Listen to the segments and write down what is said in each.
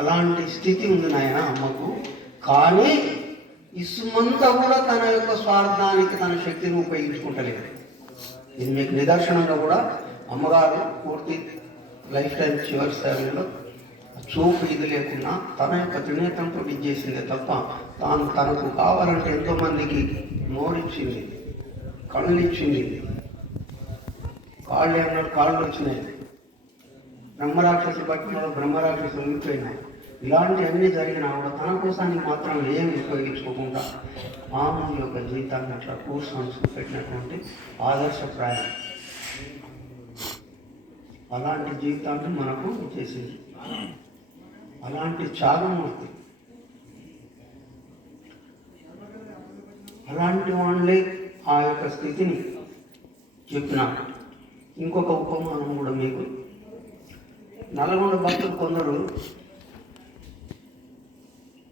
అలాంటి స్థితి ఉంది నాయన అమ్మకు. కానీ ఇసుమంతా కూడా తన యొక్క స్వార్థానికి తన శక్తిని ఉపయోగించుకుంటలేదు. ఇది మీకు నిదర్శనంగా కూడా అమ్మగారు పూర్తి లైఫ్ టైం చివరి స్థాయిలో చూపు ఇది లేకున్నా తన యొక్క త్రినేత్రంతో ఇచ్చేసిందే తప్ప తాను తనకు కావాలంటే ఎంతోమందికి నోరిచ్చింది, కళ్ళు ఇచ్చింది, కాళ్ళు ఏమన్నా కాళ్ళు వచ్చినాయి, బ్రహ్మరాక్షసులు బట్టి బ్రహ్మరాక్షసులు ఉండిపోయినాయి. ఇలాంటివన్నీ జరిగినా కూడా తన కోసానికి మాత్రం ఏమి ఉపయోగించుకోకుండా మామూలు యొక్క జీవితాన్ని అట్లా కూర్చొని పెట్టినటువంటి ఆదర్శప్రాయం. అలాంటి జీవితాన్ని మనకు చేసింది. అలాంటి త్యాగమూర్తి. అలాంటి వాళ్ళే ఆ యొక్క స్థితిని చెప్పినారు. ఇంకొక ఉపమానం కూడా మీకు, నల్గొండ భక్తులు కొందరు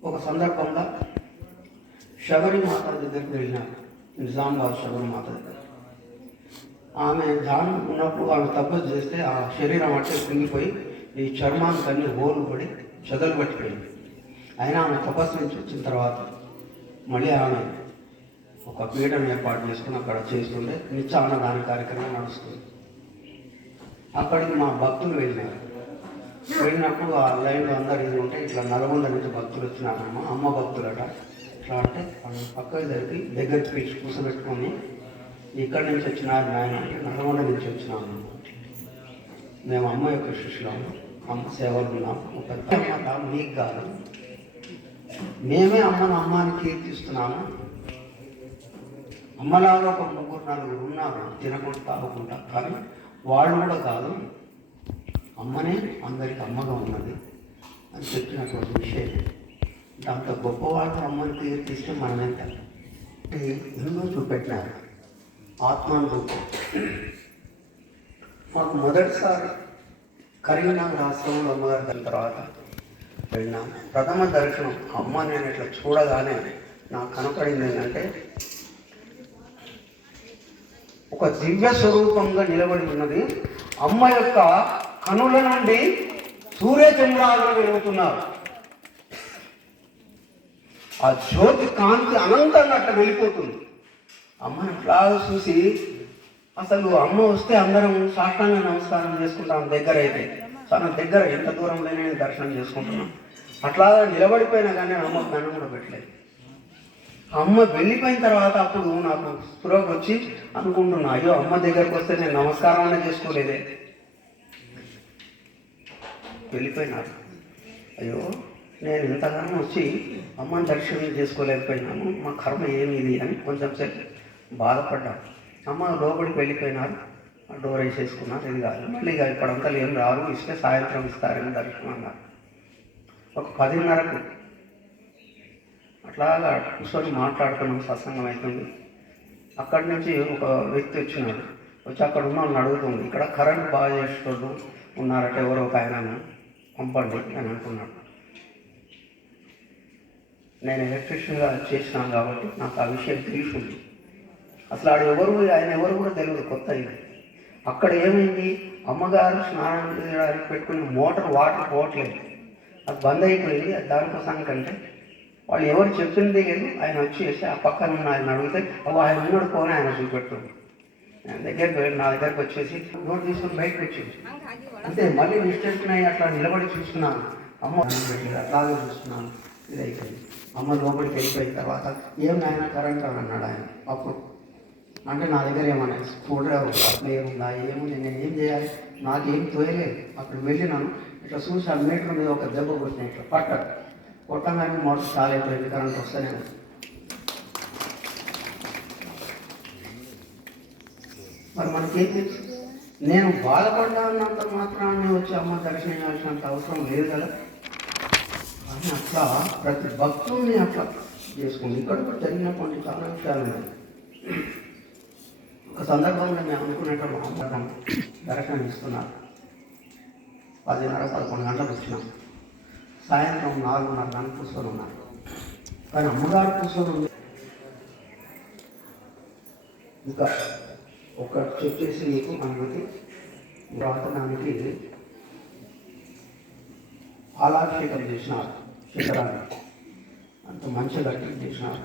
ఒక సందర్భంగా శబరి మాత దగ్గరికి వెళ్ళినారు. నిజామాబాద్ శబరి మాత దగ్గర ఆమె ధ్యానం ఉన్నప్పుడు ఆమె తపస్సు చేస్తే ఆ శరీరం అట్టే కుంగిపోయి ఈ చర్మానికి అన్ని హోలు పడి చెదలు పట్టిపోయింది. అయినా ఆమె తపస్సు నుంచి వచ్చిన తర్వాత మళ్ళీ ఆమె ఒక పీఠం ఏర్పాటు చేసుకుని అక్కడ చేస్తుంటే నిత్య అన్నదాన కార్యక్రమం నడుస్తుంది. అక్కడికి మా భక్తులు వెళ్ళినప్పుడు ఆ లైన్లో అందరు ఇది ఉంటే ఇట్లా నల్గొండ నుంచి భక్తులు వచ్చినారమ్మ, అమ్మ భక్తులట. ఇట్లా అంటే పక్కకి దగ్గరికి పిలిచి కూర్చోబెట్టుకొని ఇక్కడి నుంచి వచ్చినారు నాయన అంటే నల్గొండ నుంచి వచ్చినాము, మేము అమ్మ యొక్క శిష్యులము, అమ్మ సేవలు ఉన్నాము. ఒక మీకు కాదు, మేమే అమ్మని కీర్తిస్తున్నాము. అమ్మలాగా ఒక 3-4 ఉన్నారు తినకుండా తాగకుండా, కానీ వాళ్ళు కూడా కాదు, అమ్మనే అందరికి అమ్మగా ఉన్నది అని చెప్పినటువంటి విషయం. దాంతో గొప్పవాళ్ళు అమ్మని కీర్తిస్తే మనమెంత ఎన్నో చూపెట్టినారు ఆత్మానుభూతి. మాకు మొదటిసారి కరీంనగర్ రాష్ట్రంలో అమ్మగారు దాని తర్వాత వెళ్ళినాం. ప్రథమ దర్శనం అమ్మ నేను ఇట్లా చూడగానే నాకు కనపడింది ఏంటంటే ఒక దివ్య స్వరూపంగా నిలబడి ఉన్నది. అమ్మ యొక్క కనుల నుండి సూర్యచంద్రాలు వెలుగుతున్నారు. ఆ జ్యోతి కాంతి అనంతంగా అట్లా వెళ్ళిపోతుంది. అమ్మని అట్లా చూసి అసలు అమ్మ వస్తే అందరం సాష్టాంగ నమస్కారం చేసుకుంటాం. దగ్గర అయితే చాలా దగ్గర, ఎంత దూరంలోనే దర్శనం చేసుకుంటున్నాం. అట్లా నిలబడిపోయినా కానీ అమ్మకు దండం కూడా పెట్టలేదు. అమ్మ వెళ్ళిపోయిన తర్వాత అప్పుడు నాకు స్పృహకు వచ్చి అనుకుంటున్నా, అయ్యో అమ్మ దగ్గరకు వస్తే నేను నమస్కారం అనే చేసుకోలేదే. వెళ్ళిపోయినారు, అయ్యో నేను ఇంతగానో వచ్చి అమ్మని దర్శనం చేసుకోలేకపోయినాను, మా కర్మ ఏమి ఇది అని కొంచెం సేపు బాధపడ్డాను. అమ్మ లోపలికి వెళ్ళిపోయినారు, డోర్ వేసేసుకున్నారు. ఇది కాదు మళ్ళీ ఇక ఇప్పుడంతా ఏం రారు, ఇస్తే సాయంత్రం ఇస్తారని దర్శనం అన్నారు. ఒక 10:30కు అట్లాగా కూర్చొని మాట్లాడుతున్నాం, సత్సంగం అవుతుంది. అక్కడి నుంచి ఒక వ్యక్తి వచ్చినాడు. వచ్చి అక్కడ ఉన్న వాళ్ళని అడుగుతుంది, ఇక్కడ కరెంట్ బాగా చేసేటోళ్ళు ఉన్నారట, ఎవరో ఒక ఆయన పంపండి అని అనుకున్నాడు. నేను ఎలక్ట్రీషియన్గా చేసినాను కాబట్టి నాకు ఆ విషయం తెలుసుంది. అసలు ఆయన ఎవరు కూడా తెలియదు, కొత్త ఇది. అక్కడ ఏమైంది, అమ్మగారు స్నానం చేయడానికి పెట్టుకుని వాటర్ పోవట్లేదు, అది బంద్ అయిపోయింది. దానికోసానికంటే వాళ్ళు ఎవరు చెప్పింది లేదు. ఆయన వచ్చేసి ఆ పక్కన ఉన్న ఆయన అడిగితే ఆయన ఉన్నాడు పోనీ ఆయన చూపెట్టు. నేను దగ్గరికి వెళ్ళి నా దగ్గరకు వచ్చేసి నోట్ తీసుకుని బయటకు వచ్చింది. అంతే మళ్ళీ మిస్టేక్ అట్లా నిలబడి చూస్తున్నాను. అమ్మ పెట్టి అట్లాగే చూస్తున్నాను. ఇది అయిపోయింది. అమ్మ లోపలికి వెళ్ళిపోయిన తర్వాత ఏం నాయన కరెంట్ అని అన్నాడు ఆయన. అప్పుడు అంటే నా దగ్గర ఏమన్నా స్కూటర్ ఏముందా ఏముంది, నేను ఏం చేయాలి, నాకేం తోయలేదు. అక్కడ వెళ్ళినాను, ఇట్లా చూసి ఆ మీటర్ మీద ఒక దెబ్బ కొట్టిన, ఇట్లా కొట్టంగానే మోటార్ చాలా అయిపోయింది, కరెంట్ వస్తేనే. మరి మనకేం తెలుసు? నేను బాధపడ్డా అన్నంత మాత్రాన్ని వచ్చి అమ్మ దర్శనం చేయాల్సినంత అవసరం లేదు కదా. అని అట్లా ప్రతి భక్తుల్ని అట్లా చేసుకుంది. ఇక్కడ కూడా జరిగినటువంటి చాలా విషయాలు ఉన్నాయి. ఒక సందర్భంలో మేము అనుకునేటప్పుడు అమ్మగారు దర్శనం ఇస్తున్నారు. 10:30-11 గంటలకు వచ్చినాం. సాయంత్రం 4:30 గంటలు కూర్చొని ఉన్నారు. కానీ అమ్మగారు కూర్చొని ఉంది. ఇంకా ఒకటి చెప్పేసి నీకు మనకి వ్రాతనానికి పాలాభిషేకం చేసినారు. శిఖరాన్ని అంత మంచి గట్టి చేసినారు.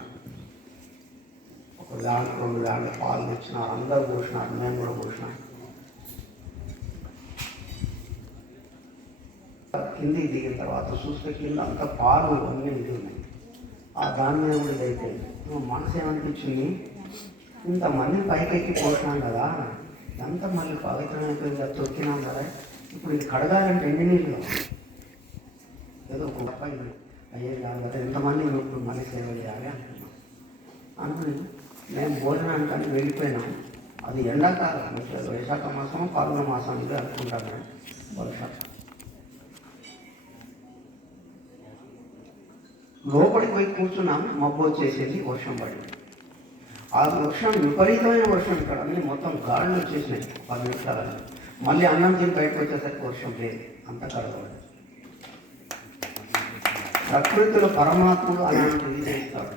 1 గ్లాసు 2 గ్లాసులు పాలు తెచ్చినారు. అందరూ పోసినారు, మేము కూడా పోసినాం. కిందికి దిగిన తర్వాత చూస్తే కింద అంత పాలు అన్నీ ఇది ఉన్నాయి. ఆ దాని మీద కూడా ఇదైతే మనసు ఏమనిపించింది, ఇంతమంది పైకెక్కి పోసినాం కదా, ఎంత మళ్ళీ పవిత్రమైపోయింది, తొక్కినాం కదా, ఇప్పుడు ఇది కడగాలంటే ఎన్ని నీళ్ళు, ఏదో ఒక అబ్బాయి అయ్యేది కాదు కదా, ఎంతమంది ఇప్పుడు మళ్ళీ సేవ చేయాలి అంటున్నాం. అనుకుని మేము భోజనానికి వెళ్ళిపోయినాం. అది ఎండాకాలం, వైశాఖ మాసం పాల్గొన మాసం ఇది అనుకుంటాను. బహుశా లోపలికి పోయి కూర్చున్నాం. మబ్బు వచ్చేసేది, వర్షం పడింది. ఆ వర్షం విపరీతమైన వర్షం, ఇక్కడ అన్నీ మొత్తం గాడులు వచ్చేసినాయి 10 నిమిషాలని. మళ్ళీ అన్నం తిని బయటకు వచ్చేసరికి వర్షం లేదు, అంత కడగబడి. ప్రకృతిలో పరమాత్ముడు అలాంటిది చేస్తాడు.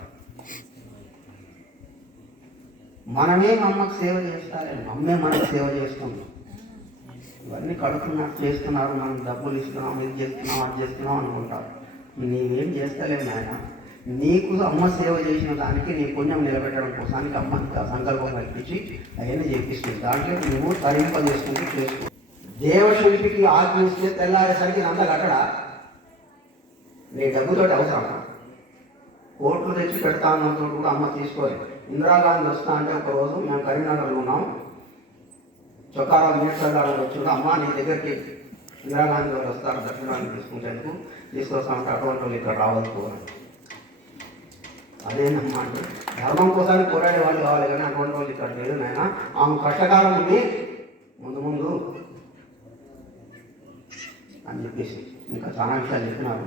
మనమే అమ్మకు సేవ చేస్తారని, అమ్మే మనకు సేవ చేస్తుంది. ఇవన్నీ కడుతున్నారు, చేస్తున్నారు, మనం డబ్బులు ఇస్తున్నాం, ఇది చేస్తున్నాం, అది చేస్తున్నాం అనుకుంటారు. నీవేం చేస్తలేవు నాయన. నీకు అమ్మ సేవ చేసిన దానికి నీ పుణ్యం నిలబెట్టడం కోసానికి అమ్మకి సంకల్పం కల్పించి అవన్నీ చేపిస్తుంది. దాంట్లో నువ్వు తరింపజేసుకుంటూ చేసుకో. దేవశిల్పికి ఆజ్ఞిస్తే తెల్లారేసరికి అంతా కట్టడా? నీ డబ్బుతో అవసరమా? కోట్లు తెచ్చి పెడతా అన్నతో కూడా అమ్మ తీసుకోలేదు. ఇందిరాగాంధీ వస్తా అంటే ఒకరోజు మేము కరీంనగర్లో ఉన్నాం. చొక్కారావు మీటర్గాడు వచ్చిండు, అమ్మ నీ దగ్గరికి ఇందిరాగాంధీ గారు వస్తారు దర్శనాన్ని తీసుకుంటేందుకు, తీసుకొస్తామంటే అటువంటి వాళ్ళు ఇక్కడ రావద్దు అని. అదేనమ్మా అంటే ధర్మం కోసానికి పోరాడే వాళ్ళు కావాలి, కానీ అటువంటి వాళ్ళు ఇక్కడ లేదు నాయన. ఆమె కష్టకాలం ఉంది ముందు ముందు అని చెప్పేసి ఇంకా చాలా విషయాలు చెప్పినారు.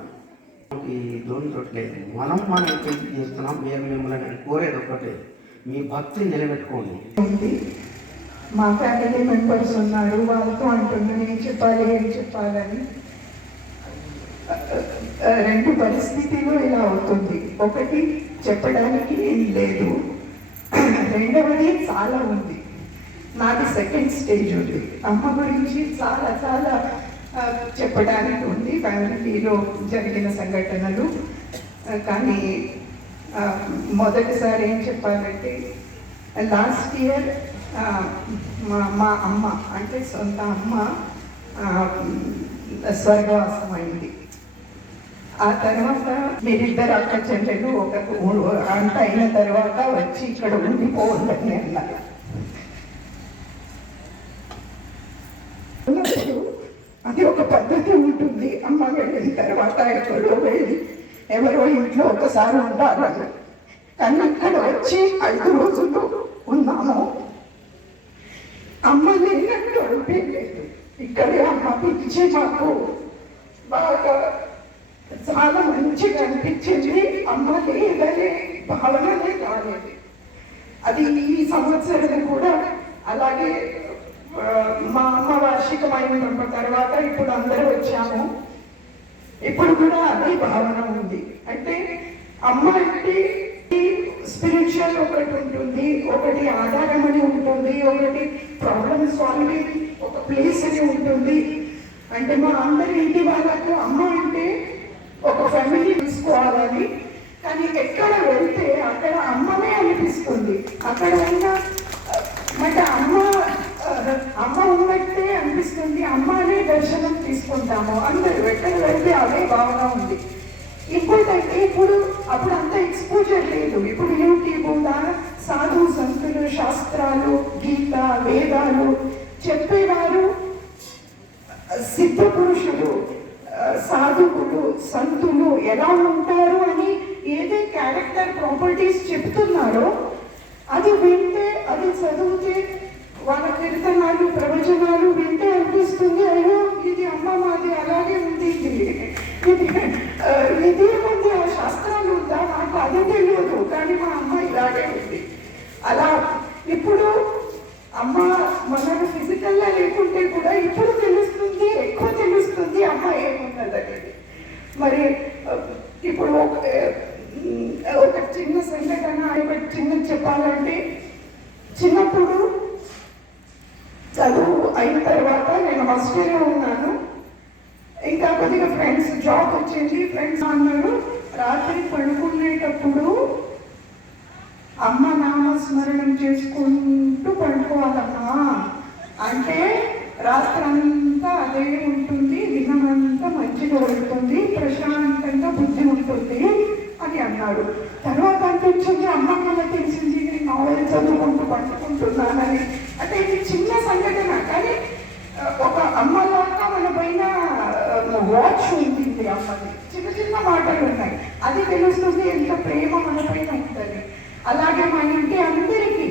ఈ ధోని తోటలేదు, మనం చేస్తున్నాం. మేము మిమ్మల్ని కోరేది ఒకటే, మీ భక్తిని నిలబెట్టుకోండి. మా ఫ్యామిలీ మెంబర్స్ ఉన్నారు, వాళ్ళతో అంటున్నాను ఏం చెప్పాలని. 2 పరిస్థితులు ఇలా అవుతుంది. ఒకటి చెప్పడానికి లేదు, రెండవది చాలా ఉంది. నాది సెకండ్ స్టేజ్ ఉంది. అమ్మ గురించి చాలా చాలా చెప్పడానికి ఉంది, ఫ్యామిలీలో జరిగిన సంఘటనలు. కానీ మొదటిసారి ఏం చెప్పాలంటే, లాస్ట్ ఇయర్ మా అమ్మ అంటే సొంత అమ్మ స్వర్గవాసం అయింది. ఆ తర్వాత మీరిద్దరు అక్క చెల్లెలు అంత అయిన తర్వాత వచ్చి ఇక్కడ ఉండిపోవద్దని అన్నారు. అది ఒక పద్ధతి ఉంటుంది. అమ్మ వెళ్ళిన తర్వాత ఎక్కడో వెళ్ళి ఎవరో ఇంట్లో ఒకసారి ఉండాలని. కానీ ఇక్కడ వచ్చి 5 రోజులు ఉన్నాము. అమ్మ లేనట్టు అనిపించలేదు. ఇక్కడే అమ్మ పిలిచి మాకు బాగా చాలా మంచిగా అనిపించింది. అమ్మ లేదనే భావననే కాలేదు. అది ఈ సంవత్సరం కూడా అలాగే మా అమ్మ వార్షికమైన తర్వాత ఇప్పుడు అందరూ వచ్చాము. ఇప్పుడు కూడా అదే భావన ఉంది. అంటే అమ్మ అంటే స్పిరిచువల్ ఒకటి ఉంటుంది, ఒకటి ఆధారం అని ఉంటుంది, ఒకటి ప్రాబ్లమ్ సాల్వింగ్ ఒక ప్లేస్ అని ఉంటుంది. అంటే మా అందరి ఇంటి వాళ్ళకు అమ్మ అంటే ఒక ఫ్యామిలీ తీసుకోవాలని. కానీ ఎక్కడ వెళ్తే అక్కడ అమ్మనే అనిపిస్తుంది. అక్కడ ఉన్న మరి అమ్మ ఉన్నట్టే అనిపిస్తుంది, అమ్మనే దర్శనం తీసుకుంటాము అందరూ ఎక్కడ వెళ్తే అదే భావన ఉంది. ఇంకోటంటే అప్పుడు అంత ఎక్స్పోజర్ లేదు. ఇప్పుడు యూట్యూబ్ సాధు సంతులు శాస్త్రాలు గీత వేదాలు చెప్పేవారు, సిద్ధ పురుషులు సాధువులు సంతులు ఎలా ఉంటారు అని ఏదే క్యారెక్టర్ ప్రాపర్టీస్ చెప్తున్నారో అది వింటే, అది చదివితే, వాళ్ళ కీర్తనాలు ప్రవచనాలు వింటే అనిపిస్తుంది, అయ్యో ఇది అమ్మ మాది అలాగే ఉంది, ఇది ఉంది ఆ శాస్త్రాలు ఉందా, నాకు అది తెలియదు కానీ మా అమ్మ ఇలాగే ఉంది. అలా ఇప్పుడు అమ్మ మనకు ఫిజికల్గా లేకుంటే కూడా ఇప్పుడు తెలుస్తుంది, ఎక్కువ తెలుస్తుంది అమ్మ ఏమున్నదనేది. మరి ఇప్పుడు ఒక చిన్న సంఘటన, ఒకటి చిన్న చెప్పాలంటే, చిన్నప్పుడు చదువు అయిన తర్వాత నేను హాస్టల్లో ఉన్నాను. ఇంకా కొద్దిగా ఫ్రెండ్స్ జాబ్ వచ్చింది, ఫ్రెండ్స్ అన్నారు రాత్రి పడుకునేటప్పుడు అమ్మ నామస్మరణం చేసుకుంటూ పడుకోవాలమ్మా, అంటే రాత్రంతా అదే ఉంటుంది, దినమంతా మంచిగా ఉంటుంది, ప్రశాంతంగా బుద్ధి ఉంటుంది అని అన్నాడు. తర్వాత అనిపించింది అమ్మమ్మగా తెలిసింది నేను నావెల్ చదువుకుంటూ పట్టుకుంటున్నానని. అంటే ఇది చిన్న సంఘటన కానీ ఒక అమ్మలాగా మన పైన వాచ్ ఉంటుంది అమ్మది. చిన్న చిన్న మాటలు ఉన్నాయి, అది తెలుస్తుంది ఎంత ప్రేమ మన పైన ఉంటుంది. అలాగే మన ఇంటి అందరికీ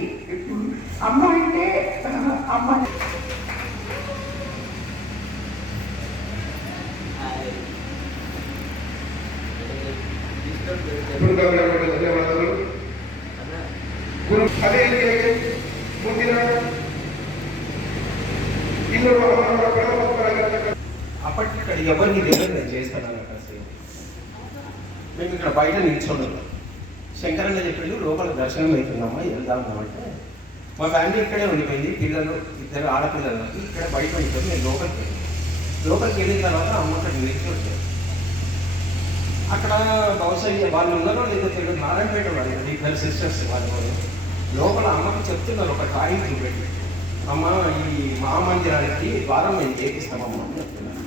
అమ్మ అంటే అమ్మ. అప్పటికి ఇక్కడ ఎవరిని లేదు, నేను చేస్తాను అక్కడ సేవ. మేము ఇక్కడ బయట నిల్చున్నాం. శంకరన్న చెప్పిండు లోపల దర్శనం అవుతుందమ్మా వెళ్దాము అంటే, మా ఫ్యామిలీ ఇక్కడే ఉండిపోయింది, పిల్లలు 2 ఆడపిల్లలు ఇక్కడ బయట ఉండిపోయింది. నేను లోపలికి వెళ్ళిన తర్వాత అమ్మ అక్కడ నిల్చొచ్చాను. అక్కడ బహుశా వాళ్ళు ఉన్నారో లేదో తెలియదు, నారాయణపేట వాళ్ళు 2 సిస్టర్స్ వాళ్ళు లోపల అమ్మకి చెప్తున్నారు ఒక డ్రాయింగ్ చూపెట్టి, అమ్మ ఈ మహామందిరానికి ద్వారం మేము చేపిస్తామమ్మ అని చెప్తున్నారు.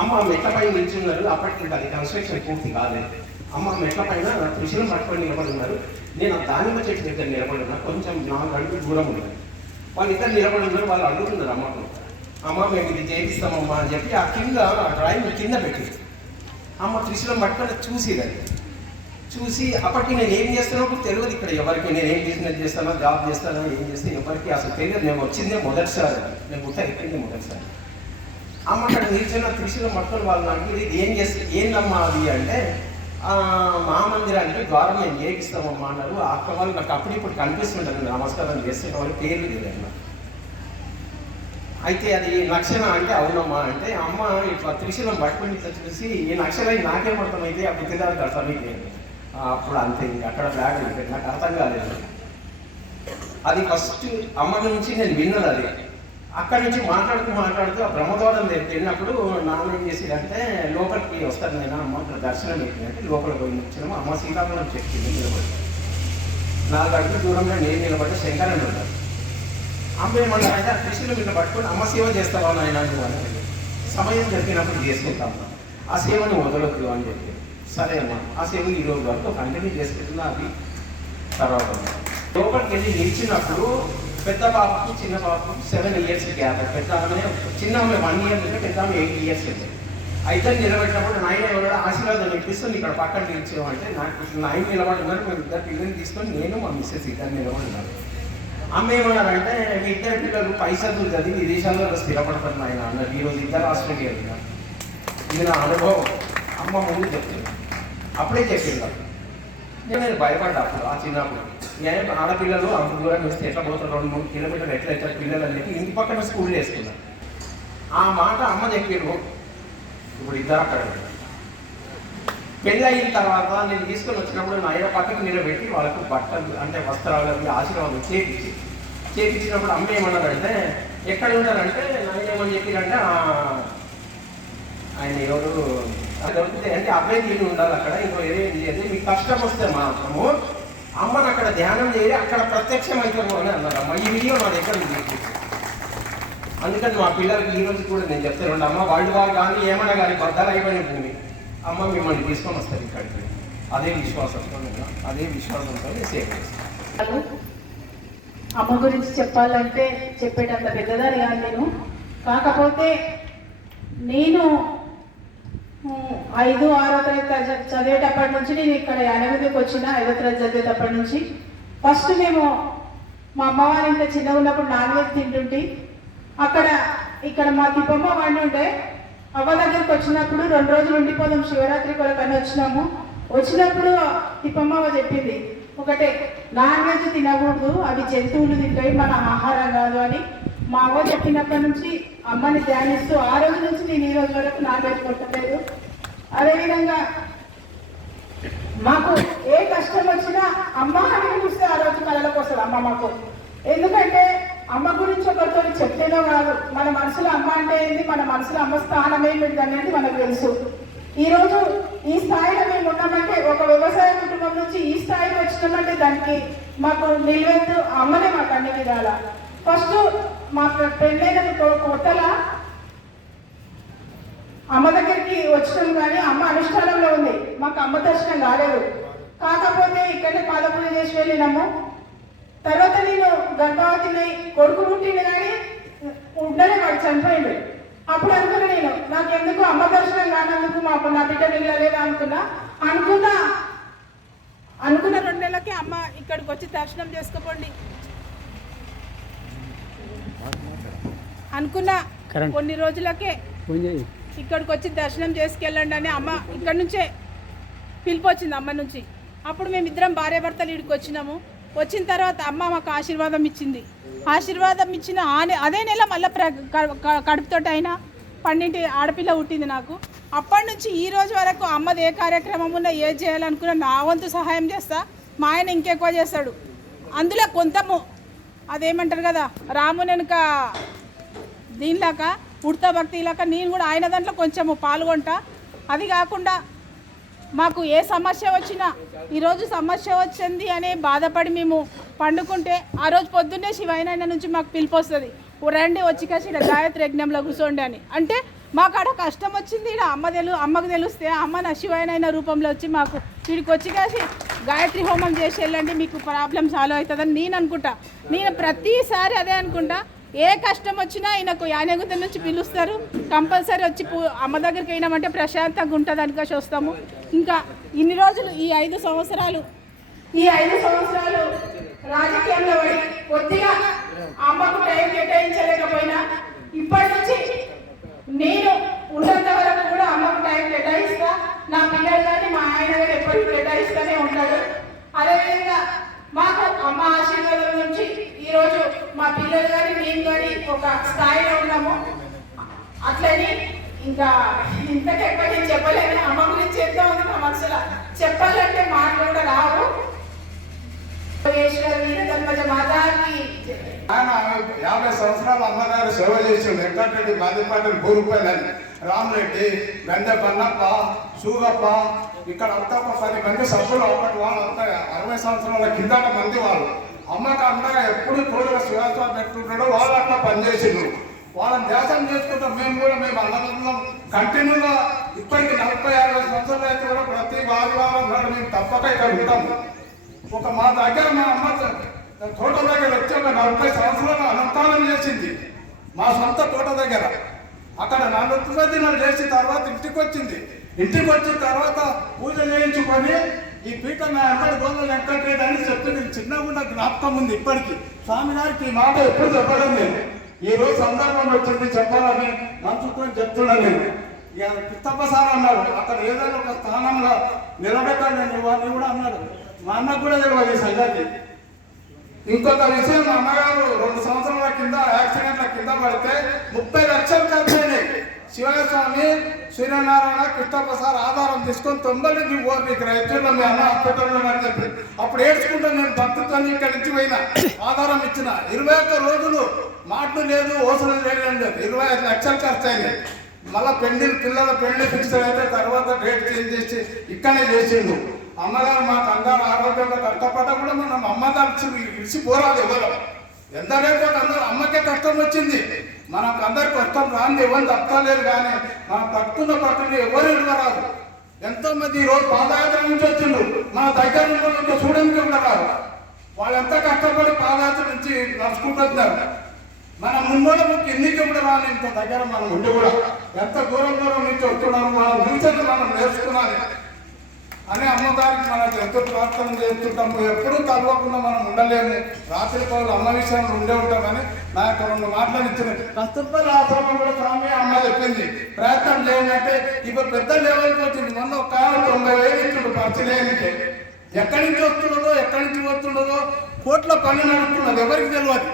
అమ్మ మెట్ల పైన నిల్చున్నారు. అప్పటికి అది కన్స్ట్రక్షన్ పూర్తి కాలేదు. అమ్మ మెట్ల పైన త్రిశూలం పట్టుకొని నిలబడున్నారు. నేను ఆ దానిమ్మ చెట్టు దగ్గర నిలబడున్నా, కొంచెం 4 అడుగులు దూరం ఉన్నారు. వాళ్ళిద్దరు నిలబడి ఉన్నారు. వాళ్ళు అడుగుతున్నారు అమ్మకు, అమ్మ మేము ఇది చేపిస్తామమ్మా అని చెప్పి ఆ కింద ఆ డ్రాయింగ్ కింద పెట్టింది. అమ్మ త్రిశూలం పట్టుకొని చూసి అప్పటికి నేను ఏం చేస్తానో తెలియదు. ఇక్కడ ఎవరికి నేను ఏం బిజినెస్ చేస్తానో, జాబ్ చేస్తానో, ఏం చేస్తే ఎవరికి అసలు తెలియదు. నేను వచ్చిందే మొదటిసారి, నేను గుట్ట ఎక్కిందే మొదటిసారి. అమ్మ అక్కడ నిల్చున్న త్రిశూలం పట్టుకొని వాళ్ళు నాకు ఇది ఏం చేస్తే ఏందమ్మా అది అంటే, మహామందిరానికి ద్వారం మేము చేపిస్తామమ్మా అన్నారు. ఆ అక్క వాళ్ళు నాకు అప్పుడు ఇప్పుడు కనిపిస్తుంటారు, నమస్కారం చేస్తే వాళ్ళు పేర్లు తెలియదు. అయితే అది నక్షణ అంటే అవునమ్మా అంటే, అమ్మ ఇట్లా త్రిశూలం పట్టుకుని ఇట్లా చూసి ఈ నక్షణ నాకేమర్థమైతే అప్పుడు తెలియదు కదా సమీకి. అప్పుడు అంతే, ఇంకా అక్కడ బ్లాక్ అయిపోయింది, నాకు అర్థం కాలేదు. అది ఫస్ట్ అమ్మ నుంచి నేను విన్నది. అది అక్కడి నుంచి మాట్లాడుతూ ఆ బ్రహ్మద్వారం దగ్గరికి వెళ్ళినప్పుడు నాన్న ఏం చేసేదంటే, లోపలికి వస్తాను నేను అమ్మ అక్కడ దర్శనం పెట్టినట్టు లోపలికి పోయి వచ్చినాము. అమ్మ శ్రీకాకుళం చెప్పింది నిలబడి 4 అడుగుల దూరంలో నేను నిలబడి శంకరన్న ఉంటారు. అమ్మ ఏమన్నారంటే ఆ త్రిశూలం ఇట్లా పట్టుకొని అమ్మ సేవ చేస్తావా నాయన అని, సమయం దొరికినప్పుడు చేసుకుంటాము, ఆ సేవను వదలొద్దు అని చెప్పి. సరే అమ్మా, ఆ సేవ ఈ రోజు వరకు కంటిన్యూ చేసుకుంటున్నా. అది తర్వాత లోపలికి వెళ్ళి నిలిచినప్పుడు పెద్ద బాబుకు చిన్న బాబుకు 7 ఇయర్స్ గ్యాప్. పెద్ద ఆమె చిన్న ఆమె 1 ఇయర్ ఉంటే పెద్ద ఆమె 8 ఇయర్స్ ఉంది. అయితే నిలబెట్టినప్పుడు నాయన ఎవరో ఆశీర్వాదం ఇప్పిస్తుంది ఇక్కడ పక్కన నిలిచామంటే, నాకు నాయన నిలబడున్నారు. మేము 2 పిల్లలు తీసుకొని నేను మా మిస్సెస్ ఇద్దరు నిలబడినారు. అమ్మ ఏమన్నారంటే, మీ 2 పిల్లలు పైసలు చదివి విదేశాల్లో స్థిరపడతారు ఆయన అన్నారు. ఈరోజు 2 ఆస్ట్రేలియా ఉన్నారు. ఇది నా అనుభవం. అమ్మ ముందు చెప్పింది, అప్పుడే చెప్పింది. నేను భయపడ్డా అప్పుడు, ఆ చిన్నప్పుడు. నేను ఆడపిల్లలు అంత దూరం వస్తే ఎట్లా పోతారు, 2-3 కిలోమీటర్లు ఎట్లా ఎట్లా పిల్లలు అని చెప్పి ఇంటి పక్కన స్కూల్ వేసుకున్నాను. ఆ మాట అమ్మ చెప్పారు. ఇప్పుడు 2 అక్కడ పెళ్ళి అయిన తర్వాత నేను తీసుకొని వచ్చినప్పుడు నా ఆయన పక్కకు నిలబెట్టి వాళ్ళకు బట్టలు అంటే వస్త్రాలు ఆశీర్వాదం చేపించినప్పుడు అమ్మ ఏమన్నారంటే, ఎక్కడ ఉంటారంటే నాయన ఏమని చెప్పారంటే, ఆయన ఎవరు దొరికితే అంటే అబ్బాయి తీరు ఉండాలి అక్కడ, ఇంకో ఏదేం లేదు, మీకు కష్టం వస్తే మాత్రము అమ్మను అక్కడ ధ్యానం చేయాలి, అక్కడ ప్రత్యక్షం అవుతాము అని అన్నారు. అమ్మ ఈ వీడియో నా దగ్గర ఉంది. అందుకని మా పిల్లలకి ఈ రోజు కూడా నేను చెప్తాను, అమ్మ వరల్డ్ వార్ కానీ ఏమన్నా కానీ బద్దలు అయిపోయిన భూమి, అమ్మ మిమ్మల్ని తీసుకొని వస్తారు ఇక్కడికి. అదే విశ్వాసంతో సేవ్ చేస్తాను. అమ్మ గురించి చెప్పాలంటే చెప్పేటంత పెద్దదాన్ని కాదు నేను. కాకపోతే నేను 5, 6వ తరగతి చదివేటప్పటి నుంచి నేను ఇక్కడ యానగదికి వచ్చిన. 5వ తరగతి చదివేటప్పటి నుంచి ఫస్ట్ మేము మా అమ్మ వాళ్ళ ఇంట్లో చిన్నగా ఉన్నప్పుడు నాన్ వెజ్ తింటుంటే ఇక్కడ మా తిప్పమ్మ వండి ఉంటే అవ్వ దగ్గరికి వచ్చినప్పుడు 2 రోజులు ఉండిపోదాం శివరాత్రి కొరకని వచ్చినప్పుడు తిప్పమ్మ చెప్పింది ఒకటే, నాన్ వెజ్ తినకూడదు, అవి జంతువులు తింటాయి, మన ఆహారం కాదు అని మా అవ్వ చెప్పినప్పటి నుంచి అమ్మని ధ్యానిస్తూ ఆ రోజు నుంచి నేను ఈ రోజు వరకు నాన్ వెజ్ కొట్టలేదు. అదేవిధంగా మాకు ఏ కష్టం వచ్చినా అమ్మ అని చూస్తే ఆ రోజు కళలకు వస్తుంది అమ్మ మాకు. ఎందుకంటే అమ్మ గురించి ఒకరితో చెప్తేనో కాదు, మన మనసులో అమ్మ అంటే ఏంటి, మన మనసులో అమ్మ స్థానం ఏమిటి అనేది మనకు తెలుసు. ఈరోజు ఈ స్థాయిలో మేము ఉన్నామంటే, ఒక వ్యవసాయ కుటుంబం నుంచి ఈ స్థాయికి వచ్చినామంటే దానికి మాకు నిల్వెత్తు అమ్మనే మాకు అన్ని విధాల. ఫస్ట్ మా పెళ్ళైన కొత్తల అమ్మ దగ్గరికి వచ్చినాం కానీ అమ్మ అనుష్ఠానంలో ఉంది, మాకు అమ్మ దర్శనం కాలేదు. కాకపోతే ఇక్కడనే పాదపూజ చేసి వెళ్ళినాము. తర్వాత నేను గర్భవతిని, కొడుకు పుట్టిండు కానీ ఉండనే వాడు చనిపోయిండు. అప్పుడు అనుకున్నా నేను, నాకెందుకు అమ్మ దర్శనం కానందుకు నా బిడ్డ నిలలేదా అనుకున్న 2 నెలలకి అమ్మ ఇక్కడికి వచ్చి దర్శనం చేసుకోండి అనుకున్న కొన్ని రోజులకే ఇక్కడికి వచ్చి దర్శనం చేసుకెళ్ళండి అని అమ్మ ఇక్కడ నుంచే పిలుపు వచ్చింది అమ్మ నుంచి. అప్పుడు మేమిద్దరం భార్యాభర్తలు ఇక్కడికి వచ్చినాము. వచ్చిన తర్వాత అమ్మ మాకు ఆశీర్వాదం ఇచ్చింది. ఆశీర్వాదం ఇచ్చిన అదే నెల మళ్ళీ కడుపుతోటి అయినా 12 ఆడపిల్ల పుట్టింది నాకు. అప్పటి నుంచి ఈ రోజు వరకు అమ్మది ఏ కార్యక్రమం ఉన్నా ఏది చేయాలనుకున్నా నా వంతు సహాయం చేస్తా, మా ఆయన ఇంకెక్కువ చేస్తాడు. అందులో కొంతము అదేమంటారు కదా, రాముని వెనుక దీనిలాగా ఉడతా భక్తిలాగా నేను కూడా ఆయన దాంట్లో కొంచెము పాల్గొంటా. అది కాకుండా మాకు ఏ సమస్య వచ్చినా, ఈరోజు సమస్య వచ్చింది అనే బాధపడి మేము పండుకుంటే ఆ రోజు పొద్దున్నే శివైన నుంచి మాకు పిలుపు వస్తుంది, రండి వచ్చి కాసి ఇక్కడ గాయత్రి యజ్ఞంలో కూర్చోండి అని. అంటే మాకు అక్కడ కష్టం వచ్చింది, ఇక్కడ అమ్మకు తెలిస్తే అమ్మ నా శివైన రూపంలో వచ్చి మాకు వీడికి వచ్చి కాసి గాయత్రి హోమం చేసి వెళ్ళండి, మీకు ప్రాబ్లం సాల్వ్ అవుతుందని నేను అనుకుంటా. నేను ప్రతిసారి అదే అనుకుంటా. ఏ కష్టం వచ్చినా ఈయనకు యానగుంద నుంచి పిలుస్తారు, కంపల్సరీ వచ్చి అమ్మ దగ్గరికి అయినామంటే ప్రశాంతంగా ఉంటుంది అనుకోసి వస్తాము. ఇంకా ఇన్ని రోజులు ఈ 5 సంవత్సరాలు రాజకీయంలో పడి కొద్దిగా అమ్మకు టైం కేటాయించలేకపోయినా ఇప్పటి నుంచి నేను ఉన్నంత వరకు కూడా అమ్మకు టైం కేటాయిస్తా. నా పిల్లలు కానీ మా ఆయన కానీ ఎప్పటికీ కేటాయిస్తూనే ఉంటాడు. అదేవిధంగా మాకు అమ్మ ఆశీర్వాదం నుంచి ఈరోజు మా పిల్లలు కానీ మేము కానీ ఒక స్థాయిలో ఉన్నాము. అట్లని ఇంకా ఇంతకెక్కువ నేను చెప్పలేను. అమ్మ గురించి ఎంతో ఉంది మా మనసులో, చెప్పాలంటే మాటలు కూడా రావు. ఆయన 50 సంవత్సరాలు అమ్మగారు సేవ చేసిండు. వెంకటరెడ్డి, మధ్యపాటి, భూరుపల్లి, రామరెడ్డి, గంజపన్నప్ప, సూగప్ప, ఇక్కడ అంతా ఒక 10 మంది సభ్యులు. అప్పటి వాళ్ళు అంతా 60 సంవత్సరాల కిందట మంది వాళ్ళు. అమ్మకు అన్నగా ఎప్పుడు తోడుగా శ్వాస పెట్టుకుంటాడో వాళ్ళు అట్లా పనిచేసిండ్రు. వాళ్ళని దేశం చేసుకుంటాం. మేము అన్నదమ్ములం కంటిన్యూగా ఇప్పటికి 40-50 సంవత్సరాలు అయితే కూడా ప్రతి వారం మేము తప్పక ఇక్కడ ఉంటాము. ఒక మా దగ్గర మా అమ్మ తోట దగ్గర వచ్చి ఒక 40 సంవత్సరాలు అనంతానం చేసింది మా సొంత తోట దగ్గర. అక్కడ 40 దినాలు చేసిన తర్వాత ఇంటికి వచ్చిన తర్వాత పూజ చేయించుకొని ఈ పీఠ నా అమ్మడి గోళ్ళ వెంకటరెడ్డి అని చెప్పింది. చిన్నగా జ్ఞాపకం ఉంది ఇప్పటికీ. స్వామి గారికి ఈ మాట ఎప్పుడు చెప్పడం నేను, ఈ రోజు సందర్భం వచ్చింది చెప్పాలని మనసుతో చెప్తున్నా నేను. ఇక కిత్తప్ప సార్ అన్నాడు, అక్కడ ఏదైనా ఒక స్థానంలో నిలబెట్టాలి నేను అని కూడా అన్నాడు. మా అన్నకు కూడా తెలియదు ఈ సంగతి. ఇంకొక విషయం, మా అన్నగారు 2 సంవత్సరాల కింద యాక్సిడెంట్ల కింద పడితే 30 లక్షలు ఖర్చు అయినాయి. శివస్వామి, సూర్యనారాయణ, కిట్టప్ప సార్ ఆధారం తీసుకొని 90 నీకు రైతుల్లో మీ అన్న హాస్పిటల్లో అని చెప్పి అప్పుడు ఏడ్చుకుంటాను నేను. భక్తితో ఇక్కడి నుంచి పోయినా ఆధారం ఇచ్చిన 21 రోజులు మాటలు లేదు, ఓసలు లేదు అని చెప్పి 25 లక్షలు ఖర్చు అయినాయి. మళ్ళీ పిల్లల పెళ్లి ఫిక్స్ అయితే తర్వాత డేట్ చేంజ్ చేసి ఇక్కడనే చేసిండు. అమ్మగారు మాకు అందరూ ఆరోగ్యంగా కష్టపడ్డా కూడా మనం అమ్మగారు ఇడిచిపోరాదు ఎవరు. ఎంత లేకపోతే అందరూ అమ్మకే కష్టం వచ్చింది, మనకు అందరు కష్టం రాంది ఎవరు తప్పలేదు. కానీ మనం పట్టుకున్న పట్టుని ఎవరు ఇవ్వరాదు. ఎంతోమంది ఈరోజు పాదయాత్ర నుంచి వచ్చిండ్రు, మన దగ్గర నుంచి చూడడానికి కూడా రాదు. వాళ్ళు ఎంత కష్టపడి పాదయాత్ర నుంచి నడుచుకుంటున్నారు. మన ముందు కిందికి కూడా రాని ఇంత దగ్గర మనం ఉండి కూడా ఎంత దూరం నుంచి వస్తున్నాము, మనం చూసేది మనం నేర్చుకున్నాను అని అమ్మగారికి మనకు ఎంతో ప్రార్థన చేస్తుంటాము. ఎప్పుడూ కలవకుండా మనం ఉండలేము. రాత్రి పౌరులు అమ్మ విషయంలో ఉండే ఉంటామని నాకు 2 మాటలు ఇచ్చినాయి. కస్తూర్బా ఆశ్రమం కూడా స్వామి అమ్మ చెప్పింది ప్రయత్నం చేయాలంటే ఇప్పుడు పెద్ద లెవెల్కి వచ్చింది. మొన్న ఒక 90,000 ఇచ్చిండు ఖర్చు లేనికే. ఎక్కడి నుంచి వస్తుండదో కోట్ల పని నడుస్తున్నది, ఎవరికి తెలియదు.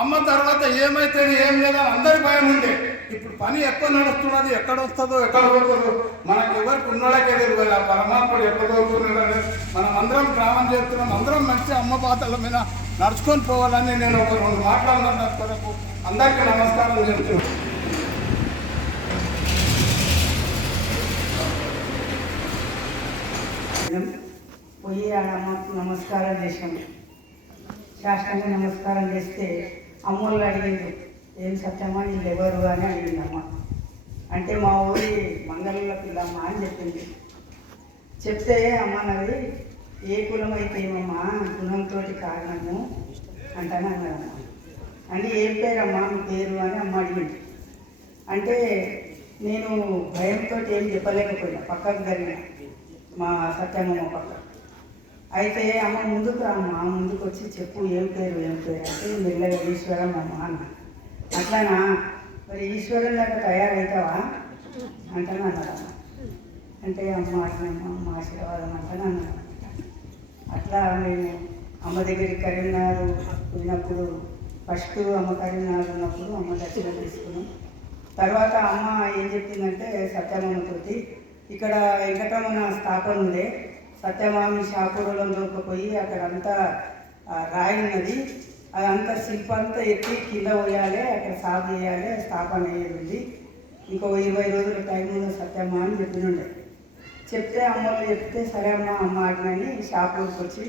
అమ్మ తర్వాత ఏమైతుంది ఏం లేదా అందరి భయం ఉండే. ఇప్పుడు పని ఎక్కువ నడుస్తున్నది, ఎక్కడ వస్తుందో ఎక్కడ పోతుందో మనకు ఎవరికి ఉన్నోళ్ళకే తెలియదు. ఆ పరమాత్ముడు ఎక్కడ పోతున్నాడని మనం అందరం గ్రామం చేస్తున్నాం. అందరం మంచి అమ్మ పాతల మీద నడుచుకొని పోవాలని నేను ఒక 2 మాట్లాడిన కొరకు అందరికీ నమస్కారం చెప్తున్నాను. పోయి అమ్మకు నమస్కారం చేసాము. శాస్త్రంగా నమస్కారం చేస్తే అమ్మోళ్ళు అడిగింది, ఏం సత్యమా వీళ్ళు ఎవరు అని అడిగింది అమ్మ. అంటే మా ఊరి మంగళూరుల పిల్లమ్మ అని చెప్పింది. చెప్తే అమ్మ నాది ఏ కులం అయితే ఏమమ్మా, గుణంతో కారణము అంటానే అన్నారమ్మ. అంటే ఏం పేరమ్మా మీ పేరు అని అమ్మ అడిగింది. అంటే నేను భయంతో ఏం చెప్పలేకపోయినా, పక్కకు జరిగిన మా సత్యమ్మ పక్క. అయితే అమ్మ ముందుకు రామ్మా, ముందుకు వచ్చి చెప్పు ఏం పేరు అంటే మెల్లగా ఈశ్వరం అమ్మ అన్న. అట్లానా, మరి ఈశ్వరం దాకా తయారవుతావా అంటాను అన్నారమ్మ. అంటే అమ్మ అట్లమ్మా అమ్మ ఆశీర్వాదం అంటాను అన్నాను. అట్లా మేము అమ్మ దగ్గరికి కరీంనగర్ పోయినప్పుడు ఫస్ట్ అమ్మ కరీంనగర్ ఉన్నప్పుడు అమ్మ దర్శనం తీసుకున్నాం. తర్వాత అమ్మ ఏం చెప్పిందంటే సత్యమామతోటి ఇక్కడ వెంకటరమణ స్థాపన ఉండే, సత్యమామి షాపూరులో దొరికిపోయి అక్కడంతా రాయి ఉన్నది, అదంతా శిల్పంతా ఎత్తి కింద పోయాలి, అక్కడ సాగు చేయాలి, స్థాపన అయ్యేది. ఇంకో 20 రోజుల టైం ఉంది సత్యమ్మ అని చెప్పినుండే. చెప్తే అమ్మలు చెప్తే సరే అమ్మ ఆటనని షాపూర్కి వచ్చి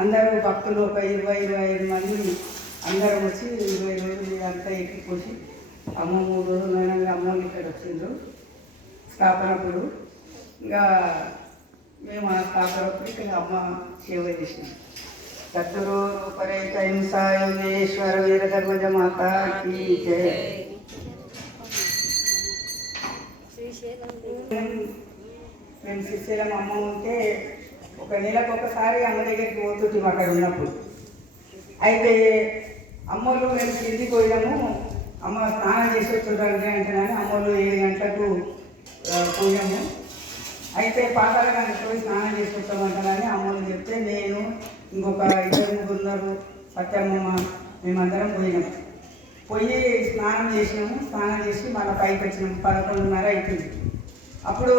అందరూ భక్తులు ఒక 20-25 మంది అందరం వచ్చి 20 రోజులు ఇదంతా ఎక్కిపోసి అమ్మ 3 రోజులు అయినా అమ్మలు ఇక్కడ వచ్చిండ్రు స్థాపనప్పుడు. ఇంకా మేము ఆ స్థాపనప్పుడు ఇక్కడ అమ్మ సేవ చేసినాం. సద్గురు రూపరేఖ హింసా యోగేశ్వర వీరధర్మజ మాత కీ జయ. మేము శ్రీశైలం అమ్మ ఉంటే ఒక నెలకు ఒకసారి అమ్మ దగ్గరికి పోతుంటాం అక్కడ ఉన్నప్పుడు. అయితే అమ్మలు మేము కిందికి పోయాము, అమ్మ స్నానం చేసి వచ్చుంటారు అంటున్నాను. అమ్మలు 7 గంటలకు పోయాము. అయితే పాతాల గంటకు పోయి స్నానం చేసి వచ్చామంటానని అమ్మలు చెప్తే నేను ఇంకొక 2-3 ఉన్నారు సత్యమ్మ మేమందరం పోయినాము. పోయి స్నానం చేసినాము. స్నానం చేసి మళ్ళీ పైకి వచ్చినాము. 11:30 అయిపోయింది. అప్పుడు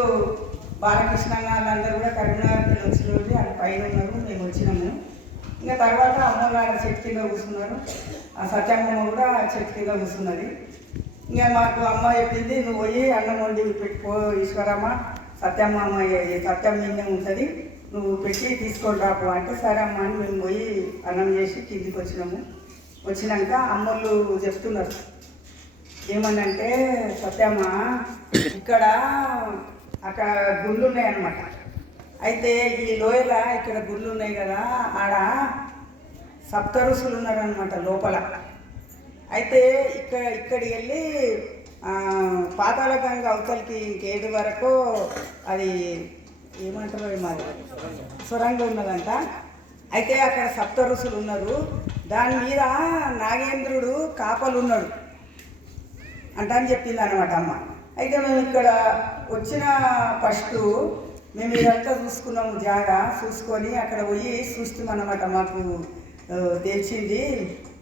బాలకృష్ణ వాళ్ళందరూ కూడా కరీంనగర్కి వచ్చిన రోజు అది పైన ఉన్నారు, మేము వచ్చినాము. ఇంకా తర్వాత అమ్మగారు ఆడ చెట్టు కింద కూర్చున్నారు, ఆ సత్యమ్మ కూడా చెట్టు కింద కూర్చున్నది. ఇంకా మాకు అమ్మ చెప్పింది, నువ్వు పోయి అన్నం వండి పెట్టుకో ఈశ్వరమ్మ, సత్యమ్మ సత్యమ్మ మీదే ఉంటుంది, నువ్వు పెట్టి తీసుకొని రాపు అంటే సరే అమ్మ అని మేము పోయి అన్నం చేసి కిందికి వచ్చినాము. వచ్చినాక అమ్మలు చెప్తున్నారు ఏమనంటే, సత్యమ్మ ఇక్కడ అక్కడ గుళ్ళు ఉన్నాయన్నమాట. అయితే ఈ లోయల ఇక్కడ గుళ్ళు ఉన్నాయి కదా, ఆడ సప్తఋషులు ఉన్నారనమాట లోపల. అయితే ఇక్కడికి వెళ్ళి పాతాళ గంగ అవతలకి ఇంకేది వరకు అది ఏమంటారో మరి సొరంగం ఉన్నదంట. అయితే అక్కడ సప్తఋషులు ఉన్నారు, దాని మీద నాగేంద్రుడు కాపలు ఉన్నాడు అంట అని చెప్పింది అనమాట అమ్మ. అయితే మేము ఇక్కడ వచ్చిన ఫస్ట్ మేము ఇదంతా చూసుకున్నాము, జాగా చూసుకొని అక్కడ పోయి చూస్తామన్నమాట. మాకు తెలిసింది,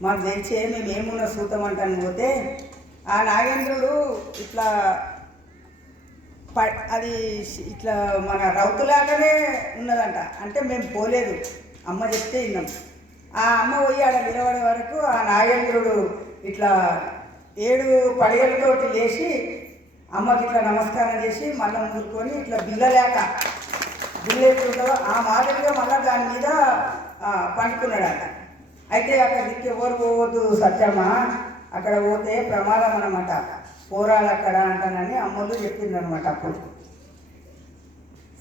మాకు తెలిసే మేము ఏమున్నా చూద్దామంటాను. పోతే ఆ నాగేంద్రుడు ఇట్లా అది ఇట్లా మన రౌతులాగానే ఉన్నదంట. అంటే మేము పోలేదు, అమ్మ చెప్తే విన్నాం. ఆ అమ్మ పోయి ఆడ నిలబడే వరకు ఆ నాగేంద్రుడు ఇట్లా 7 పడగలతోటి లేచి అమ్మకి ఇట్లా నమస్కారం చేసి మళ్ళీ మురుకొని ఇట్లా దున్నేస్తుందో ఆ మాదిరిగా మళ్ళీ దాని మీద పండుకున్నాడట. అయితే అక్కడ దిక్కు ఎవరు పోవద్దు సత్యమ్మా, అక్కడ పోతే ప్రమాదం అన్నమాట, పోరాలు అక్కడ అంటానని అమ్మలు చెప్పిందనమాట. అప్పుడు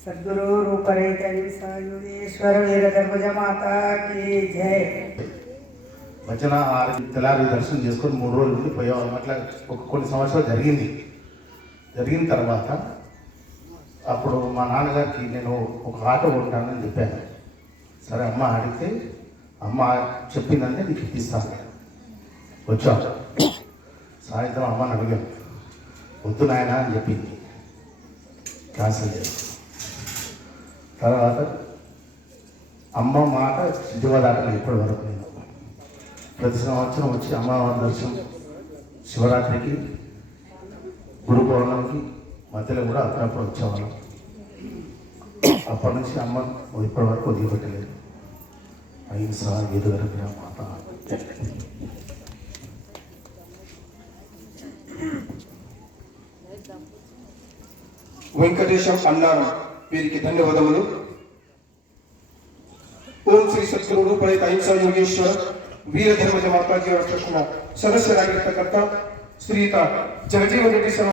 సద్గురు రూపరేత సాయుధేశ్వర వీరధర్మజ మాతాకి జై. భజన తెల్లారి దర్శనం చేసుకొని 3 రోజులు ఉండి పోయేవాళ్ళం. అట్లా కొన్ని సంవత్సరాలు జరిగిన తర్వాత అప్పుడు మా నాన్నగారికి నేను ఒక ఆటో కొంటానని చెప్పాను. సరే అమ్మ అడిగితే అమ్మ చెప్పిందంటే నీకు ఇప్పిస్తాను. వచ్చాం సాయంత్రం అమ్మని అడిగాను, వద్దు నాయన అని చెప్పింది, క్యాన్సిల్ చేసి. తర్వాత అమ్మ మాట దివదాటలు ఇప్పటి వరకు నేను ప్రతి సంవత్సరం వచ్చి అమ్మవారి దర్శనం శివరాత్రికి గురు పౌర్ణమికి మధ్యలో కూడా అప్పుడప్పుడు వచ్చేవాళ్ళం. అప్పటి నుంచి అమ్మ ఇప్పటి వరకు వదిలిపెట్టలేదు. అహింస ఎదుగర మాత. వెంకటేశం అన్నారు, వీరికి ధన్యవాదములు. ఓం శ్రీ సద్గురు రూపరేత అహింసా యోగేశ్వర వీరధర్మజ మాతాజీ తరఫున సదస్య నాగరికత శ్రీయుత జగజీవన్ రెడ్డి